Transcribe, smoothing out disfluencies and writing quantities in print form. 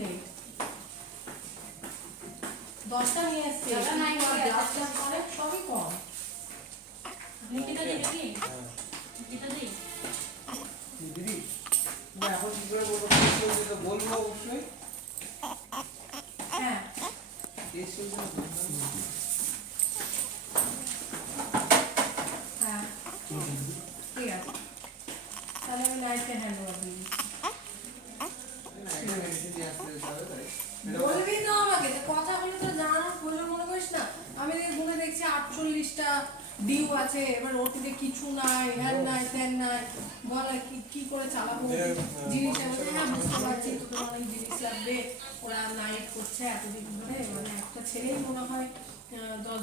নেই। 10টা নিয়ে এসছে, সবই কম। নিকিতা দিদি নিকিতা দিদি দিদি না এখন কি করে বলবো, তো বলবো অবশ্যই। হ্যাঁ হ্যাঁ ঠিক আছে, তাহলে আমি নাইটকে হ্যান্ড ওভার দিয়ে দিচ্ছি। বলবি তো আমাকে, কথা বলে তো জানানোর প্রয়োজন মনে করিস না। আমি ঘুরে দেখছি 48টা ডিউ আছে, এবার ওটিতে কিছু নাই, হ্যান নাই ত্যান নাই, বলা কি করে চালাবো জিনিস। হ্যাঁ বুঝতে পারছি তোদের অনেক জিনিস লাগবে, ওরা নাইট করছে এতদিন ধরে, মানে একটা ছেলেই মনে হয় 10